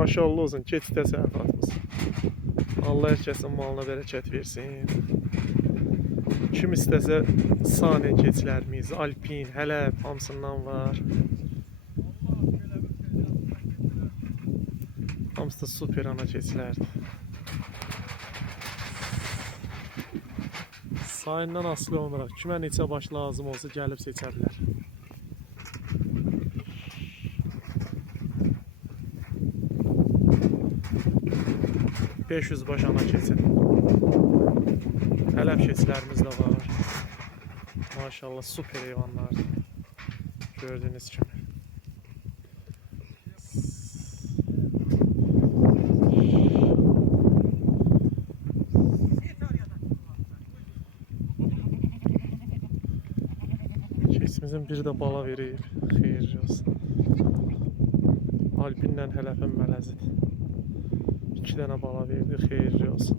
Maşallah olsun, keçi təsərrüfatımız. Allah hər kəsin malına bərəkət versin. Kim istəsə Sane keçilərimiz, Alpin, Hələb hamısından var. Hamısı da super ana keçilərdir. Sayından asılı olmaraq kimə neçə baş lazım olsa gəlib seçə bilər. $500 baş ana keçi. Hələb keçilərimiz də var. Maşallah super heyvanlardır. Gördüyünüz kimi. Keçimizin biri də bala verib. Xeyirli olsun. Alpinlə Hələbin mələzidir. 2 dənə bala verdi. Xeyirli olsun.